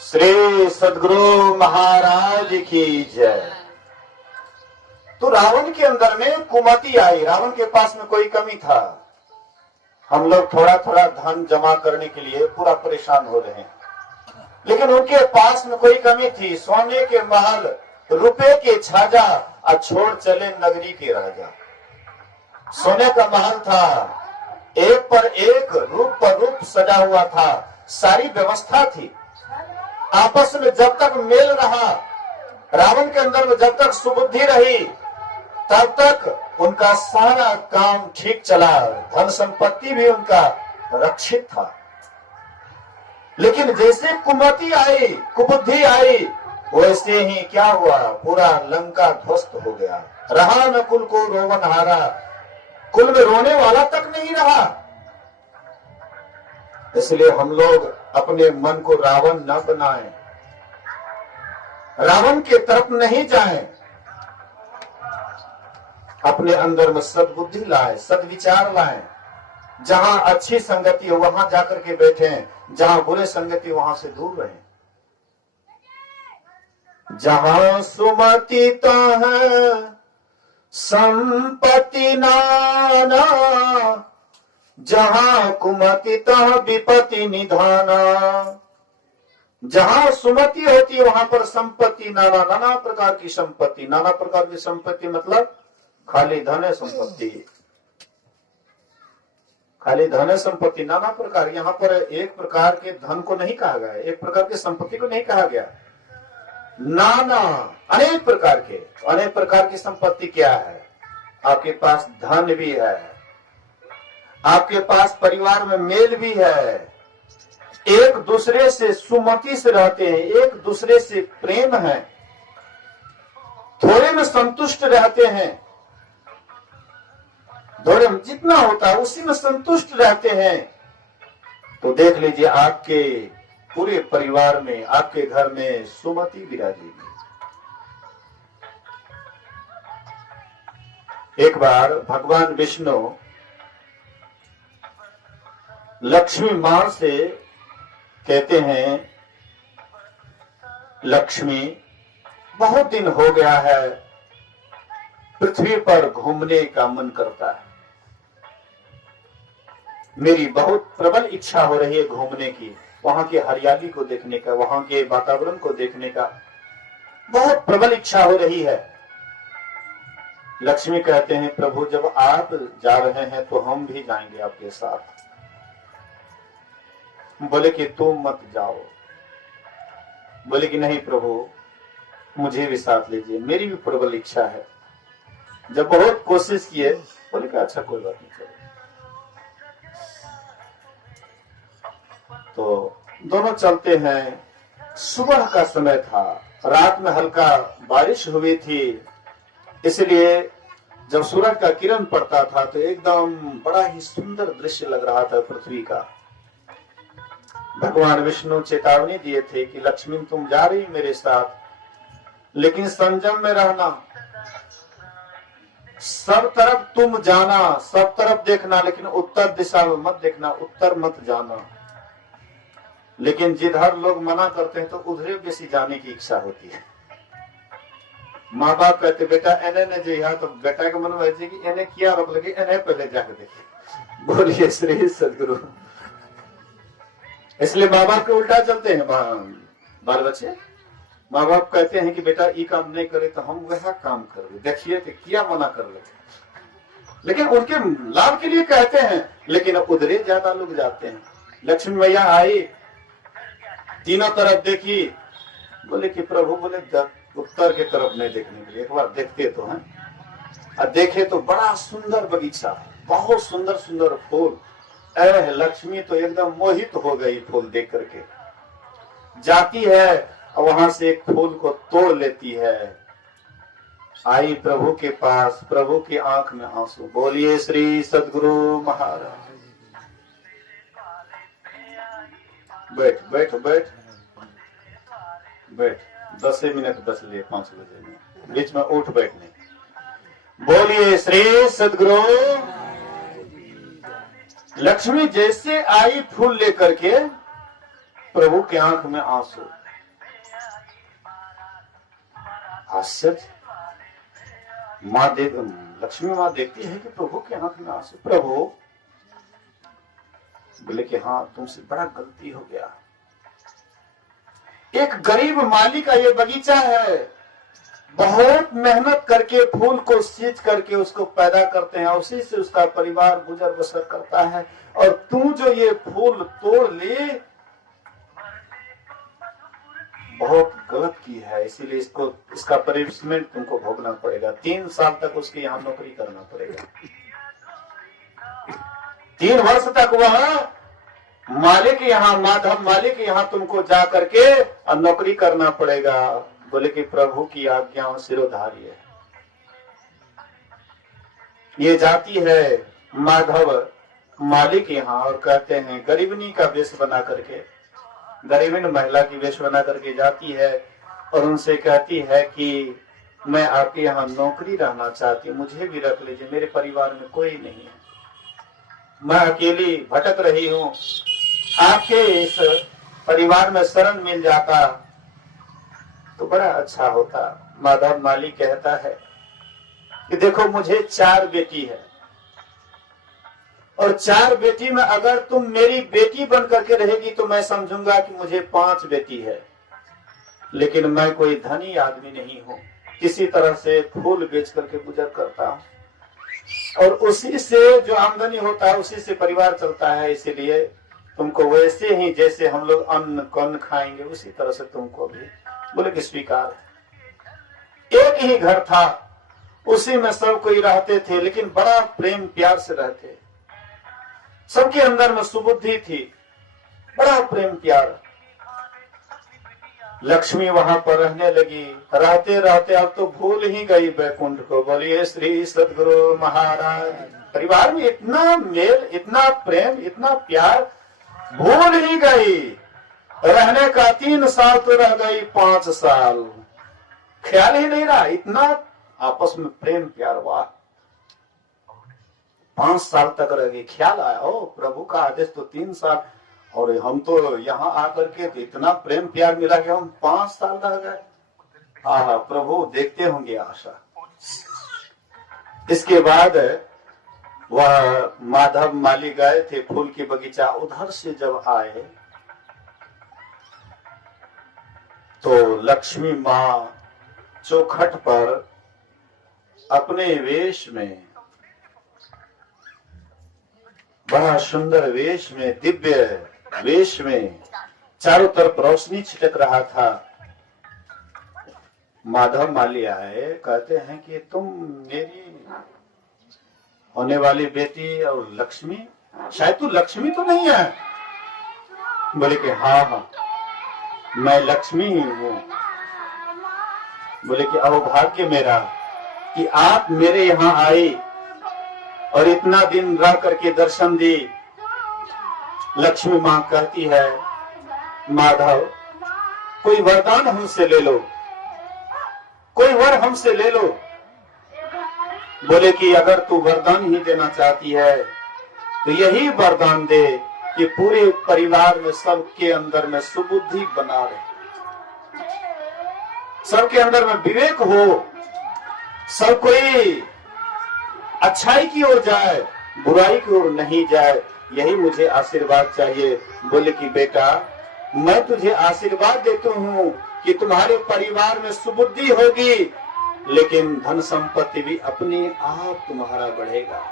श्री सद्गुरु महाराज की जय। तो रावण के अंदर में कुमति आई। रावण के पास में कोई कमी था। हम लोग थोड़ा थोड़ा धन जमा करने के लिए पूरा परेशान हो रहे हैं, लेकिन उनके पास में कोई कमी थी। सोने के महल, रुपए के छाजा, और छोड़ चले नगरी के राजा। सोने का महल था, एक पर एक, रूप पर रूप सजा हुआ था, सारी व्यवस्था थी। आपस में जब तक मेल रहा, रावण के अंदर में जब तक सुबुद्धि रही, तब तक उनका सारा काम ठीक चला, धन संपत्ति भी उनका रक्षित था। लेकिन जैसे कुमति आई, कुबुद्धि आई, वैसे ही क्या हुआ, पूरा लंका ध्वस्त हो गया। रहा न कुल को रोवन हारा, कुल में रोने वाला तक नहीं रहा। इसलिए हम लोग अपने मन को रावण न बनाएं, रावण के तरफ नहीं जाएं, अपने अंदर में सद्बुद्धि लाएं, सद्विचार लाएं। जहां अच्छी संगति हो वहां जाकर के बैठें, जहां बुरे संगति वहां से दूर रहें। जहां सुमति तह संपत्ति नाना, जहां कुमति तह विपत्ति निधाना। जहां सुमति होती है वहां पर संपत्ति नाना, नाना प्रकार की संपत्ति। नाना प्रकार की संपत्ति मतलब खाली धन है संपत्ति, खाली धन है संपत्ति, नाना प्रकार। यहाँ पर एक प्रकार के धन को नहीं कहा गया, एक प्रकार की संपत्ति को नहीं कहा गया। नाना, अनेक प्रकार के, अनेक प्रकार की संपत्ति क्या है? आपके पास धन भी है, आपके पास परिवार में मेल भी है, एक दूसरे से सुमति से रहते हैं, एक दूसरे से प्रेम है, थोड़े में संतुष्ट रहते हैं, थोड़े में जितना होता है उसी में संतुष्ट रहते हैं। तो देख लीजिए आपके पूरे परिवार में, आपके घर में सुमति विराजेगी। एक बार भगवान विष्णु लक्ष्मी मां से कहते हैं, लक्ष्मी बहुत दिन हो गया है, पृथ्वी पर घूमने का मन करता है, मेरी बहुत प्रबल इच्छा हो रही है घूमने की, वहां की हरियाली को देखने का, वहां के वातावरण को देखने का बहुत प्रबल इच्छा हो रही है। लक्ष्मी कहते हैं, प्रभु जब आप जा रहे हैं तो हम भी जाएंगे आपके साथ। बोले कि तुम मत जाओ। बोले कि नहीं प्रभु, मुझे भी साथ लीजिए, मेरी भी प्रबल इच्छा है। जब बहुत कोशिश किए, बोले कि अच्छा कोई बात नहीं, चलो। तो दोनों चलते हैं। सुबह का समय था, रात में हल्का बारिश हुई थी, इसलिए जब सूरज का किरण पड़ता था तो एकदम बड़ा ही सुंदर दृश्य लग रहा था पृथ्वी का। भगवान विष्णु चेतावनी दिए थे कि लक्ष्मी तुम जा रही मेरे साथ, लेकिन संयम में रहना, सब तरफ तुम जाना, सब तरफ देखना, लेकिन उत्तर दिशा में मत देखना, उत्तर मत जाना। लेकिन जिधर लोग मना करते हैं तो उधरे बेसी जाने की इच्छा होती है। माँ बाप कहते बेटा एने ने जो यहाँ, तो बेटा के मन में कि एने किया रोक लगे, एने पहले जाकर देखे। बोलिए श्री सद्गुरु। इसलिए माँ बाप के उल्टा चलते हैं बाल बच्चे। माँ बाप कहते हैं कि बेटा ये काम नहीं करे तो हम वह काम कर रहे, देखिए कि किया मना कर लेते, लेकिन उनके लाभ के लिए कहते हैं, लेकिन उधरे ज्यादा लोग जाते हैं। लक्ष्मी मैया आई, तीनों तरफ देखी, बोले कि प्रभु, बोले उत्तर के तरफ नहीं देखने के लिए, एक बार देखते तो हैं। और देखे तो बड़ा सुंदर बगीचा, बहुत सुंदर सुंदर फूल। लक्ष्मी तो एकदम मोहित हो गई फूल देख करके। जाती है और वहां से एक फूल को तोड़ लेती है, आई प्रभु के पास, प्रभु की आंख में आंसू। बोलिए श्री सद्गुरु महाराज। बैठ बैठ बैठ बैठ, 10 मिनट बच लिए 5 बजे में, बीच में उठ बैठने। बोलिए श्री सद्गुरु। लक्ष्मी जैसे आई फूल लेकर के, प्रभु के आंख में आंसू। आश्चर्य। लक्ष्मी माँ देखती है कि प्रभु के आंख में आंसू। प्रभु बोले कि हाँ, तुमसे बड़ा गलती हो गया। एक गरीब माली का ये बगीचा है, बहुत मेहनत करके फूल को सींच करके उसको पैदा करते हैं, उसी से उसका परिवार गुजर बसर करता है, और तू जो ये फूल तोड़ ली, बहुत गलत की है, इसीलिए इसका पनिशमेंट तुमको भोगना पड़ेगा। 3 साल तक उसके यहाँ नौकरी करना पड़ेगा। 3 वर्ष तक वह मालिक यहाँ, माधव मालिक यहाँ तुमको जा करके नौकरी करना पड़ेगा। बोले कि प्रभु की आज्ञा सिरोधार्य है। ये जाती है माधव मालिक यहाँ, और कहते हैं गरीबनी का वेश बना करके, गरीबन महिला की वेश बना करके जाती है और उनसे कहती है कि मैं आपके यहाँ नौकरी रहना चाहती हूँ, मुझे भी रख लीजिए, मेरे परिवार में कोई नहीं है, मैं अकेली भटक रही हूँ, आपके इस परिवार में शरण मिल जाता तो बड़ा अच्छा होता। माधव माली कहता है कि देखो मुझे 4 बेटी है, और 4 बेटी में अगर तुम मेरी बेटी बन करके रहेगी तो मैं समझूंगा कि मुझे 5 बेटी है, लेकिन मैं कोई धनी आदमी नहीं हूं, किसी तरह से फूल बेच करके गुजर करता हूं, और उसी से जो आमदनी होता है उसी से परिवार चलता है, इसीलिए तुमको वैसे ही जैसे हम लोग अन्न खाएंगे उसी तरह से तुमको भी। बोले कि स्वीकार। एक ही घर था, उसी में सब कोई रहते थे, लेकिन बड़ा प्रेम प्यार से रहते, सबके अंदर में सुबुद्धि थी, बड़ा प्रेम प्यार। लक्ष्मी वहां पर रहने लगी, रहते रहते अब तो भूल ही गई बैकुंठ को। बोलिए श्री सद्गुरु महाराज। परिवार में इतना मेल, इतना प्रेम, इतना प्यार, भूल ही गई। रहने का 3 साल तो रह गई 5 साल, ख्याल ही नहीं रहा, इतना आपस में प्रेम प्यार। वाह, 5 साल तक रह गई। ख्याल आया, ओ प्रभु का आदेश तो 3 साल, और हम तो यहाँ आकर के इतना प्रेम प्यार मिला कि हम 5 साल रह गए। हाँ, प्रभु देखते होंगे आशा। इसके बाद वह माधव माली गए थे फूल की बगीचा, उधर से जब आए तो लक्ष्मी माँ चौखट पर अपने वेश में, बड़ा सुंदर वेश में, दिव्य वेश में, चारों तरफ रोशनी छिटक रहा था। माधव माली आए, कहते हैं कि तुम मेरी होने वाली बेटी और लक्ष्मी, शायद तू लक्ष्मी तो नहीं है? बोले कि हाँ हाँ मैं लक्ष्मी ही हूँ। बोले कि अहोभाग्य मेरा कि आप मेरे यहाँ आई और इतना दिन रह करके दर्शन दी। लक्ष्मी माँ कहती है, माधव कोई वरदान हमसे ले लो, कोई वर हमसे ले लो। बोले कि अगर तू वरदान ही देना चाहती है तो यही वरदान दे कि पूरे परिवार में सबके अंदर में सुबुद्धि बना रहे, सबके अंदर में विवेक हो, सब कोई अच्छाई की ओर जाए, बुराई की ओर नहीं जाए, यही मुझे आशीर्वाद चाहिए। बोले कि बेटा मैं तुझे आशीर्वाद देता हूँ कि तुम्हारे परिवार में सुबुद्धि होगी, लेकिन धन संपत्ति भी अपने आप तुम्हारा बढ़ेगा,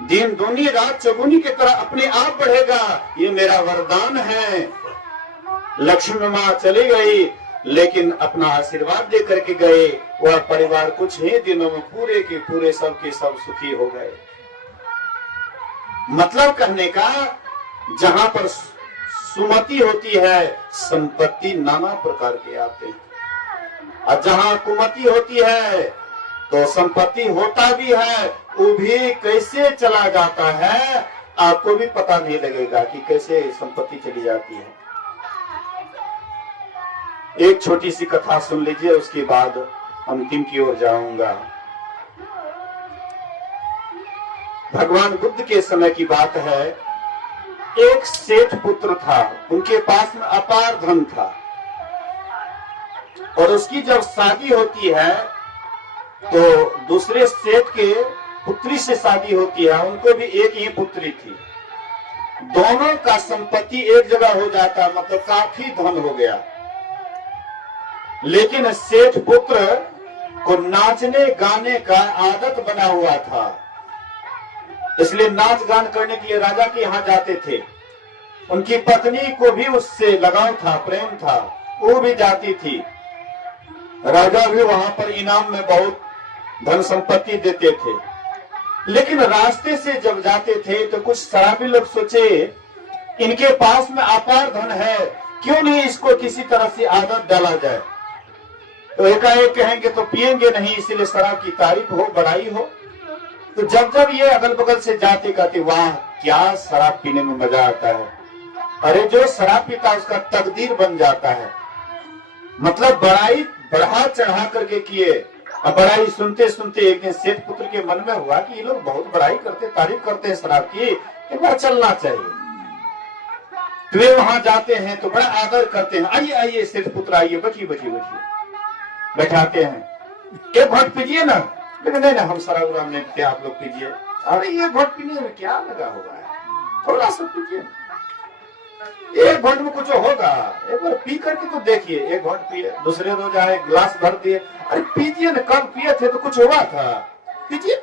दिन दूनी रात चौगुनी की तरह अपने आप बढ़ेगा। ये मेरा वरदान है। लक्ष्मी माँ चली गई, लेकिन अपना आशीर्वाद दे करके गए। वह परिवार कुछ ही दिनों में पूरे के पूरे सब के सब सुखी हो गए। मतलब कहने का, जहां पर सुमति होती है संपत्ति नाना प्रकार के आते हैं, और जहां कुमति होती है तो संपत्ति होता भी है, वो भी कैसे चला जाता है आपको भी पता नहीं लगेगा कि कैसे संपत्ति चली जाती है। एक छोटी सी कथा सुन लीजिए, उसके बाद अंतिम की ओर जाऊंगा। भगवान बुद्ध के समय की बात है। एक सेठ पुत्र था, उनके पास में अपार धन था। और उसकी जब शादी होती है तो दूसरे सेठ के पुत्री से शादी होती है। उनको भी एक ही पुत्री थी। दोनों का संपत्ति एक जगह हो जाता, मतलब काफी धन हो गया। लेकिन सेठ पुत्र को नाचने गाने का आदत बना हुआ था, इसलिए नाच गान करने के लिए राजा के यहाँ जाते थे। उनकी पत्नी को भी उससे लगाव था, प्रेम था, वो भी जाती थी। राजा भी वहां पर इनाम में बहुत धन संपत्ति देते थे। लेकिन रास्ते से जब जाते थे तो कुछ शराबी लोग सोचे इनके पास में अपार धन है, क्यों नहीं इसको किसी तरह से आदत डाला जाए। तो एकाएक कहेंगे तो पिएंगे नहीं, इसीलिए शराब की तारीफ हो, बड़ाई हो। तो जब जब ये अगल बगल से जाते कहते वाह क्या शराब पीने में मजा आता है। अरे जो शराब पीता उसका तकदीर बन जाता है। मतलब बड़ाई बढ़ा चढ़ा करके किए। अब बड़ाई सुनते सुनते एक दिन सेठ पुत्र के मन में हुआ कि ये लोग बहुत बड़ाई करते, तारीफ करते हैं शराब की, एक बार चलना चाहिए। तो वे वहां जाते हैं तो बड़ा आदर करते हैं। आइए आइए सेठ पुत्र आइए, बचिए बचिए बचिए, बैठाते हैं। एक घोट पीजिए ना। लेकिन नहीं हम शराब उराब नहीं पीते, आप लोग पीजिए। अरे ये घोट पीने में क्या लगा होगा, थोड़ा सा पीजिए, एक घोट में कुछ होगा, एक बार पी करके तो देखिए। एक घोट पिए, दूसरे रोज आए गिलास भर दिए, अरे पीजिए ना, कल पिए थे तो कुछ हुआ था, पीजिए।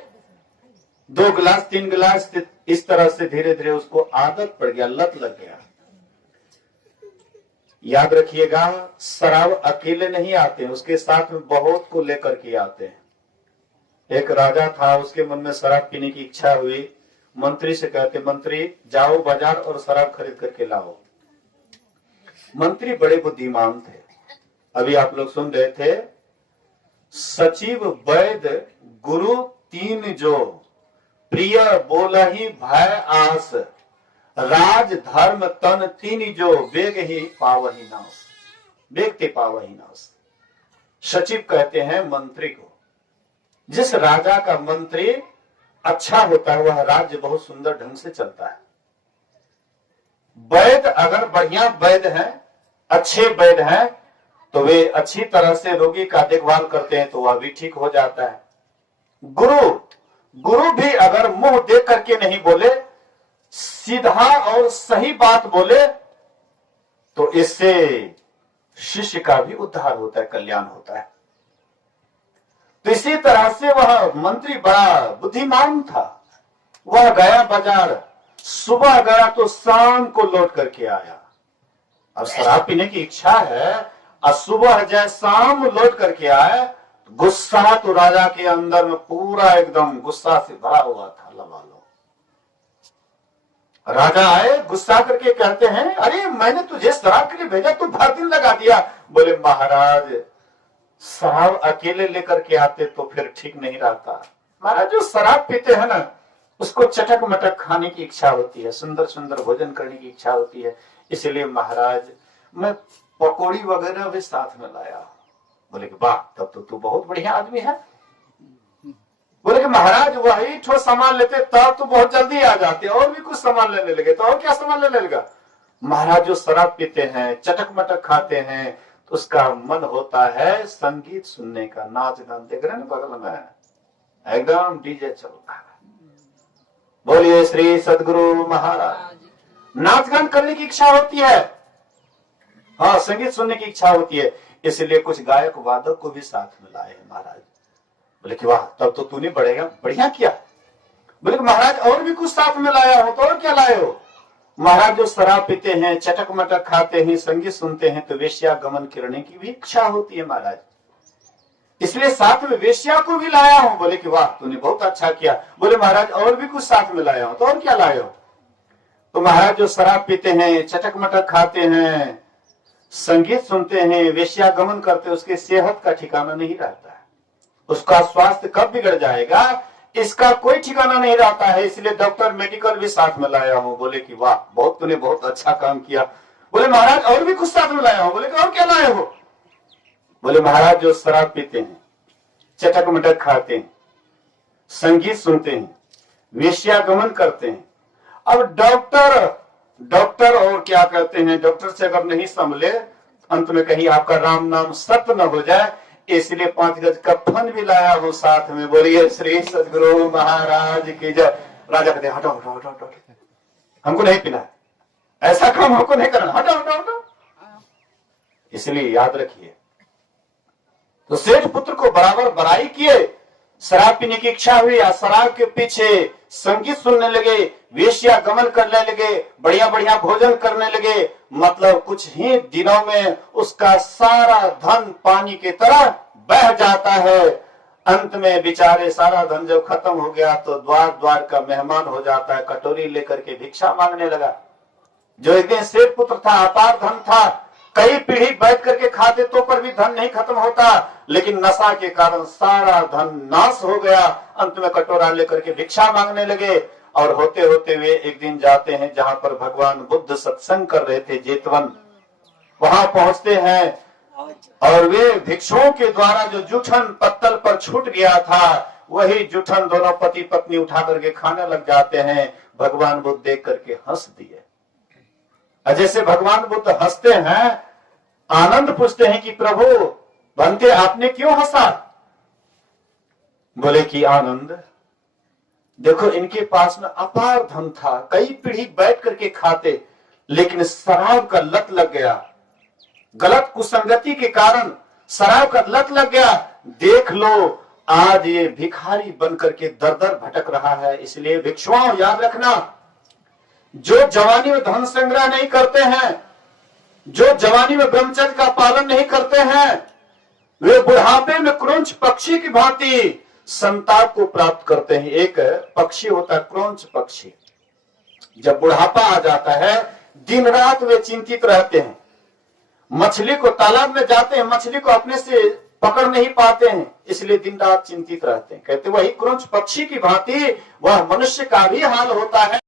2 गिलास 3 गिलास, इस तरह से धीरे धीरे उसको आदत पड़ गया, लत लग गया। याद रखिएगा शराब अकेले नहीं आते, उसके साथ में बहुत को लेकर के आते हैं। एक राजा था, उसके मन में शराब पीने की इच्छा हुई। मंत्री से कहते मंत्री जाओ बाजार और शराब खरीद करके लाओ। मंत्री बड़े बुद्धिमान थे। अभी आप लोग सुन रहे थे सचिव वैद्य गुरु 3 जो प्रिय बोलहि भय आस, राज धर्म तन 3 जो वेग ही पावहि नास, वेगते पावहि नास। सचिव कहते हैं मंत्री को। जिस राजा का मंत्री अच्छा होता है वह राज्य बहुत सुंदर ढंग से चलता है। वैद्य अगर बढ़िया वैद्य हैं, अच्छे वैद्य हैं, तो वे अच्छी तरह से रोगी का देखभाल करते हैं तो वह भी ठीक हो जाता है। गुरु भी अगर मुंह देख करके नहीं बोले, सीधा और सही बात बोले, तो इससे शिष्य का भी उद्धार होता है, कल्याण होता है। तो इसी तरह से वह मंत्री बड़ा बुद्धिमान था। वह गया बाजार, सुबह गया तो शाम को लौट करके आया। अब शराब पीने की इच्छा है और सुबह जाए शाम लौट करके आए, गुस्सा तो राजा के अंदर में पूरा एकदम गुस्सा से भरा हुआ था। लगा लो, राजा आए गुस्सा करके कहते हैं अरे मैंने तुझे शराब के लिए भेजा, तू भर दिन लगा दिया। बोले महाराज शराब अकेले लेकर के आते तो फिर ठीक नहीं रहता। महाराज जो शराब पीते हैं ना उसको चटक मटक खाने की इच्छा होती है, सुंदर सुंदर भोजन करने की इच्छा होती है, इसलिए महाराज मैं पकौड़ी वगैरह भी साथ में लाया। बोले कि वाह तब तो तू बहुत बढ़िया आदमी है। बोले कि महाराज वही ठो सामान लेते तब तो बहुत जल्दी आ जाते, और भी कुछ सामान लेने लगे तो और क्या सामान लेने लगा। महाराज जो शराब पीते हैं, चटक मटक खाते हैं, तो उसका मन होता है संगीत सुनने का, नाच गान। देख रहे हैं बगल में एकदम डीजे चल रहा है। बोलिए श्री सदगुरु महाराज। नाच गान करने की इच्छा होती है, हाँ संगीत सुनने की इच्छा होती है, इसलिए कुछ गायक वादक को भी साथ में लाए हैं महाराज। बोले कि वाह तब तो तूने बढ़िया किया। बोले कि महाराज और भी कुछ साथ में लाया हो, तो और क्या लाए हो। महाराज जो शराब पीते हैं, चटक मटक खाते हैं, संगीत सुनते हैं, तो वेश्या गमन करने की भी इच्छा होती है महाराज, इसलिए साथ में वेश्या को भी लाया हूं। बोले कि वाह तूने बहुत अच्छा किया। बोले महाराज और भी कुछ साथ में लाया हूं, तो और क्या लाए हो। तो महाराज जो शराब पीते हैं, चटक मटक खाते हैं, संगीत सुनते हैं, वेश्या गमन करते हैं, उसके सेहत का ठिकाना नहीं रहता है, उसका स्वास्थ्य कब बिगड़ जाएगा इसका कोई ठिकाना नहीं रहता है, इसलिए डॉक्टर मेडिकल भी साथ में लाया हूं। बोले कि वाह बहुत तूने बहुत अच्छा काम किया। बोले महाराज और भी कुछ साथ में लाया हूं। बोले कि और क्या लाए हो। बोले महाराज जो शराब पीते हैं, चटक मटक खाते हैं, संगीत सुनते हैं, वेश्या गमन करते हैं। अब डॉक्टर और क्या कहते हैं, डॉक्टर से अगर नहीं संभले, अंत में कहीं आपका राम नाम सत्य न हो जाए, इसलिए 5 गज कफन भी लाया हूं साथ में। बोलिए श्री सदगुरु महाराज की जय। राजा कहते हटो हटो हटो हटो, हमको नहीं पीना है, ऐसा काम हमको नहीं करना, हटो हटो हटो। इसलिए याद रखिए, तो सेठ पुत्र को बराबर बड़ाई किए, शराब पीने की इच्छा हुई या शराब के पीछे संगीत सुनने लगे, वेश्या गमन करने लगे, बढ़िया बढ़िया भोजन करने लगे। मतलब कुछ ही दिनों में उसका सारा धन पानी की तरह बह जाता है। अंत में बेचारे सारा धन जब खत्म हो गया तो द्वार द्वार का मेहमान हो जाता है, कटोरी लेकर के भिक्षा मांगने लगा। जो एक दिन सेठ पुत्र था, अपार धन था, कई पीढ़ी बैठ करके खाते तो पर भी धन नहीं खत्म होता, लेकिन नशा के कारण सारा धन नाश हो गया। अंत में कटोरा लेकर के भिक्षा मांगने लगे, और होते होते वे एक दिन जाते हैं जहां पर भगवान बुद्ध सत्संग कर रहे थे, जेतवन। वहां पहुंचते हैं और वे भिक्षुओं के द्वारा जो जूठन पत्तल पर छूट गया था, वही जूठन दोनों पति पत्नी उठा करके खाने लग जाते हैं। भगवान बुद्ध देख करके हंस दिए। जैसे भगवान बुद्ध हंसते हैं, आनंद पूछते हैं कि प्रभु बनते आपने क्यों हंसा? बोले कि आनंद, देखो इनके पास में अपार धन था, कई पीढ़ी बैठ करके खाते, लेकिन शराब का लत लग गया, गलत कुसंगति के कारण शराब का लत लग गया। देख लो आज ये भिखारी बन करके दर दर भटक रहा है। इसलिए भिक्षुओं याद रखना, जो जवानी में धन संग्रह नहीं करते हैं, जो जवानी में ब्रह्मचर्य का पालन नहीं करते हैं, वे बुढ़ापे में क्रोंच पक्षी की भांति संताप को प्राप्त करते हैं। एक पक्षी होता है क्रोंच पक्षी, जब बुढ़ापा आ जाता है दिन रात वे चिंतित रहते हैं। मछली को तालाब में जाते हैं, मछली को अपने से पकड़ नहीं पाते हैं, इसलिए दिन रात चिंतित रहते हैं। कहते वही क्रोंच पक्षी की भांति वह मनुष्य का भी हाल होता है।